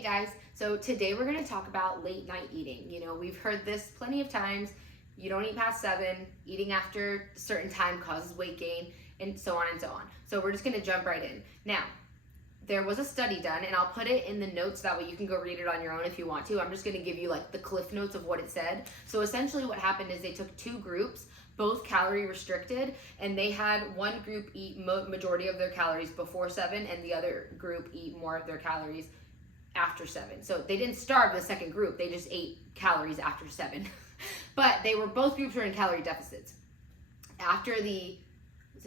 Hey guys, so today we're going to talk about late night eating. You know, we've heard this plenty of times. You don't eat past 7, eating after a certain time causes weight gain, and so on and so on. So we're just going to jump right in. Now, there was a study done, and I'll put it in the notes, that way you can go read it on your own if you want to. I'm just going to give you like the cliff notes of what it said. So essentially what happened is they took 2 groups, both calorie restricted, and they had one group eat majority of their calories before 7 and the other group eat more of their calories after 7. So they didn't starve the second group, they just ate calories after 7. But both groups were in calorie deficits. After the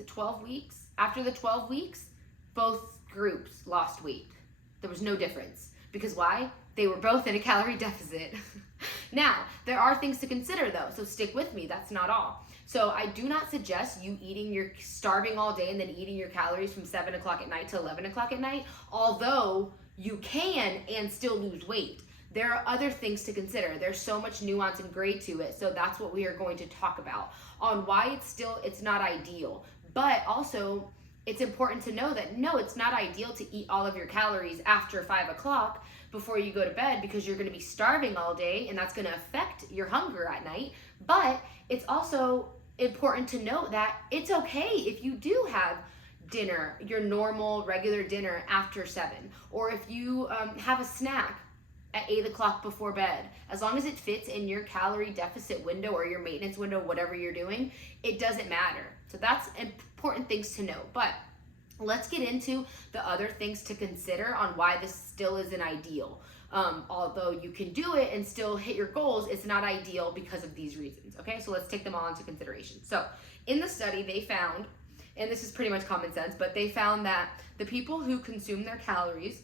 12 weeks? After the 12 weeks, both groups lost weight. There was no difference. Because why? They were both in a calorie deficit. Now, there are things to consider though, so stick with me, that's not all. So I do not suggest you starving all day and then eating your calories from 7 o'clock at night to 11 o'clock at night, although you can and still lose weight. There are other things to consider. There's so much nuance and gray to it, so that's what we are going to talk about on why it's not ideal. But also, it's important to know that no, it's not ideal to eat all of your calories after 5 o'clock before you go to bed, because you're going to be starving all day and that's going to affect your hunger at night. But it's also important to note that it's okay if you do have dinner, your normal regular dinner after 7, or if you have a snack at 8 o'clock before bed, as long as it fits in your calorie deficit window or your maintenance window, whatever you're doing, it doesn't matter. So that's important things to know. But let's get into the other things to consider on why this still isn't ideal. Although you can do it and still hit your goals, it's not ideal because of these reasons. Okay, so let's take them all into consideration. So in the study, they found, and this is pretty much common sense, but they found that the people who consume their calories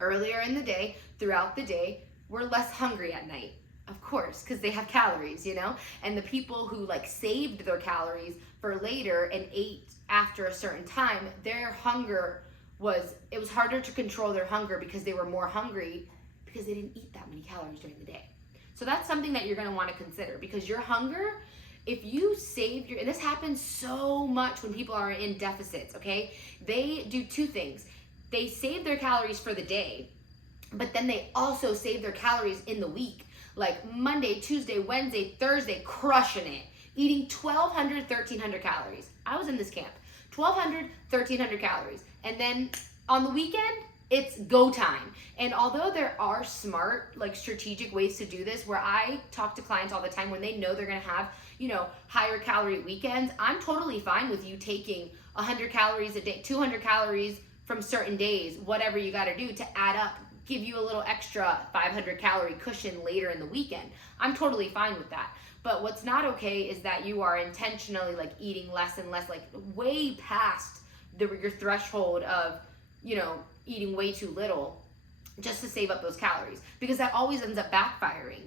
earlier in the day, throughout the day, were less hungry at night. Of course, because they have calories, you know? And the people who saved their calories for later and ate after a certain time, their hunger it was harder to control their hunger because they were more hungry because they didn't eat that many calories during the day. So that's something that you're gonna wanna consider, because your hunger, if you save and this happens so much when people are in deficits, okay? They do 2 things. They save their calories for the day, but then they also save their calories in the week, like Monday, Tuesday, Wednesday, Thursday, crushing it, eating 1,200, 1,300 calories. I was in this camp, 1,200, 1,300 calories. And then on the weekend, it's go time. And although there are smart, strategic ways to do this, where I talk to clients all the time when they know they're gonna have, higher calorie weekends, I'm totally fine with you taking 100 calories a day, 200 calories from certain days, whatever you gotta do to add up, give you a little extra 500 calorie cushion later in the weekend. I'm totally fine with that. But what's not okay is that you are intentionally eating less and less, way past your threshold of, eating way too little just to save up those calories, because that always ends up backfiring.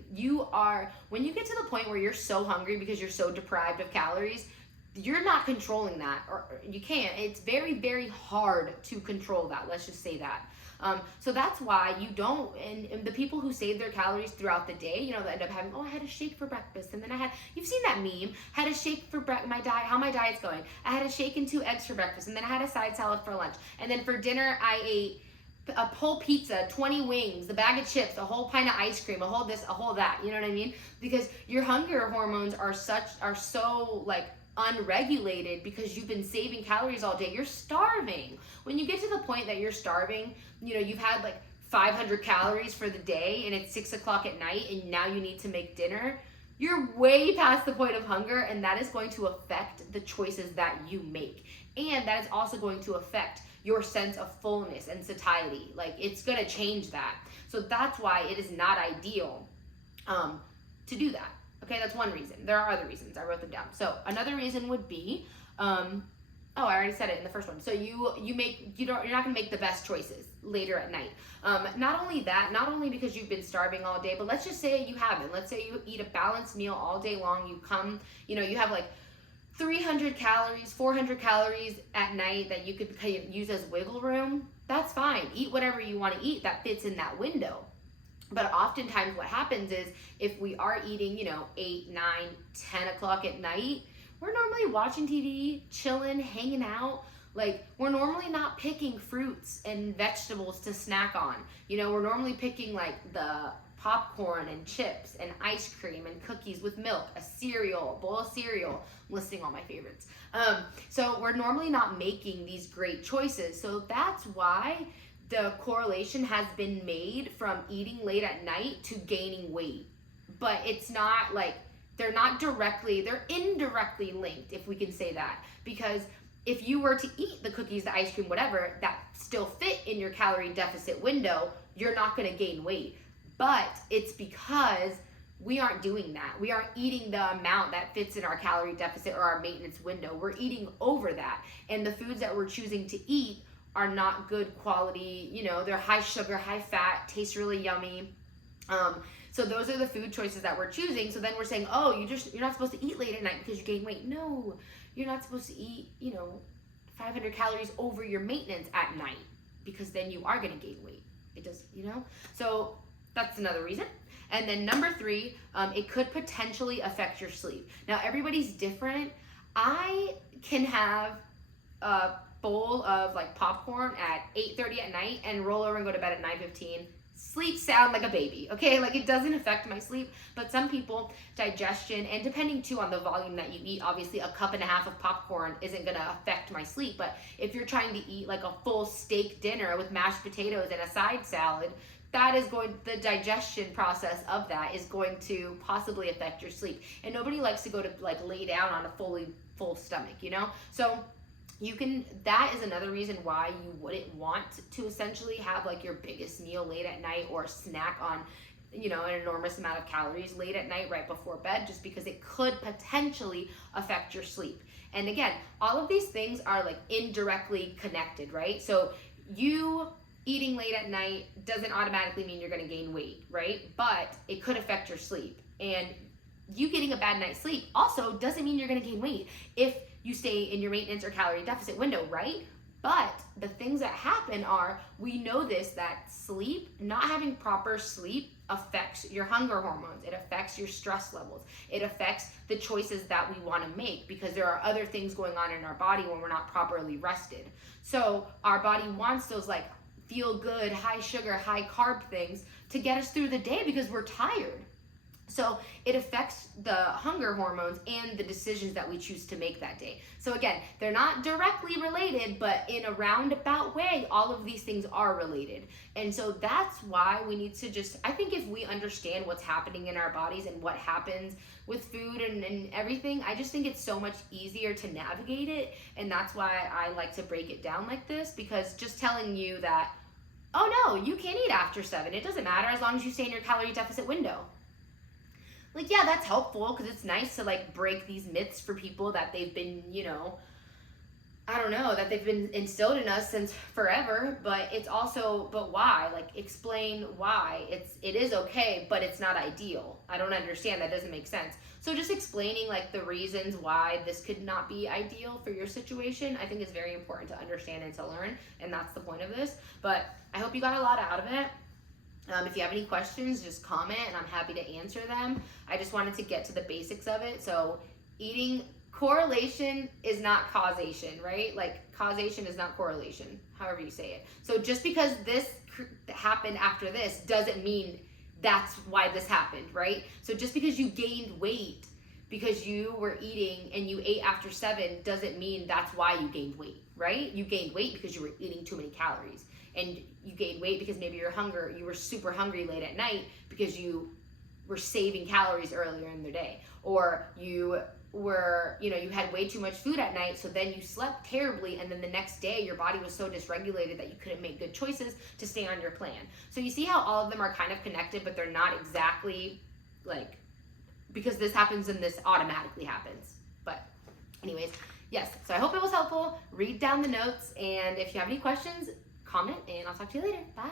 When you get to the point where you're so hungry because you're so deprived of calories, you're not controlling that, or you can't. It's very, very hard to control that. Let's just say that. So that's why you don't, and the people who save their calories throughout the day, they end up having, I had a shake for breakfast, and then you've seen that meme, had a shake for how my diet's going. I had a shake and 2 eggs for breakfast, and then I had a side salad for lunch. And then for dinner, I ate a whole pizza, 20 wings, the bag of chips, a whole pint of ice cream, a whole this, a whole that, you know what I mean? Because your hunger hormones are so unregulated because you've been saving calories all day. You're starving. When you get to the point that you're starving, you've had 500 calories for the day and it's 6 o'clock at night and now you need to make dinner, you're way past the point of hunger, and that is going to affect the choices that you make. And that is also going to affect your sense of fullness and satiety. It's gonna change that. So that's why it is not ideal to do that. Okay, that's one reason. There are other reasons. I wrote them down. So another reason would be, I already said it in the first one. So you're not gonna make the best choices later at night. Not only because you've been starving all day, but let's just say you haven't. Let's say you eat a balanced meal all day long. You have 300 calories, 400 calories at night that you could use as wiggle room. That's fine. Eat whatever you want to eat that fits in that window. But oftentimes what happens is, if we are eating, 8, 9, 10 o'clock at night, we're normally watching TV, chilling, hanging out. Like, we're normally not picking fruits and vegetables to snack on. You know, we're normally picking like the popcorn and chips and ice cream and cookies with milk, a cereal, a bowl of cereal. I'm listing all my favorites. So we're normally not making these great choices. So that's why the correlation has been made from eating late at night to gaining weight. But it's not like, they're indirectly linked, if we can say that. Because if you were to eat the cookies, the ice cream, whatever, that still fit in your calorie deficit window, you're not gonna gain weight. But it's because we aren't doing that. We aren't eating the amount that fits in our calorie deficit or our maintenance window. We're eating over that. And the foods that we're choosing to eat are not good quality. You know, they're high sugar, high fat, taste really yummy. So those are the food choices that we're choosing. So then we're saying, oh, you're not supposed to eat late at night because you gain weight. No, you're not supposed to eat, 500 calories over your maintenance at night, because then you are gonna gain weight. It does, So that's another reason. And then number 3, it could potentially affect your sleep. Now, everybody's different. I can have a bowl of like popcorn at 8:30 at night and roll over and go to bed at 9:15. Sleep sound like a baby, okay? Like, it doesn't affect my sleep. But some people, digestion, and depending too on the volume that you eat, obviously a cup and a half of popcorn isn't gonna affect my sleep. But if you're trying to eat like a full steak dinner with mashed potatoes and a side salad, the digestion process of that is going to possibly affect your sleep. And nobody likes to go to like lay down on a full stomach, So that is another reason why you wouldn't want to essentially have like your biggest meal late at night, or snack on, an enormous amount of calories late at night right before bed, just because it could potentially affect your sleep. And again, all of these things are like indirectly connected, right? So you eating late at night doesn't automatically mean you're going to gain weight, right? But it could affect your sleep. And you getting a bad night's sleep also doesn't mean you're going to gain weight if you stay in your maintenance or calorie deficit window, right? But the things that happen are, we know that sleep, not having proper sleep, affects your hunger hormones. It affects your stress levels. It affects the choices that we want to make, because there are other things going on in our body when we're not properly rested. So our body wants those like feel good, high sugar, high carb things to get us through the day because we're tired. So it affects the hunger hormones and the decisions that we choose to make that day. So again, they're not directly related, but in a roundabout way, all of these things are related. And so that's why we need to I think if we understand what's happening in our bodies and what happens with food and everything, I just think it's so much easier to navigate it. And that's why I like to break it down like this, because just telling you that, oh no, you can't eat after 7, it doesn't matter as long as you stay in your calorie deficit window. Like, yeah, that's helpful, because it's nice to like break these myths for people that they've been, that they've been instilled in us since forever. But it's also, but why? Like, explain why it is okay, but it's not ideal. I don't understand. That doesn't make sense. So just explaining like the reasons why this could not be ideal for your situation, I think is very important to understand and to learn. And that's the point of this. But I hope you got a lot out of it. If you have any questions, just comment and I'm happy to answer them. I just wanted to get to the basics of it. So correlation is not causation, right? Like, causation is not correlation, however you say it. So just because this happened after this doesn't mean that's why this happened, right? So just because you gained weight because you were eating and you ate after 7 doesn't mean that's why you gained weight, right? You gained weight because you were eating too many calories. And you gained weight because maybe you were super hungry late at night because you were saving calories earlier in the day. Or you had way too much food at night, so then you slept terribly, and then the next day your body was so dysregulated that you couldn't make good choices to stay on your plan. So you see how all of them are kind of connected, but they're not exactly like, because this happens and this automatically happens. But anyways, yes, so I hope it was helpful. Read down the notes, and if you have any questions, comment, and I'll talk to you later. Bye.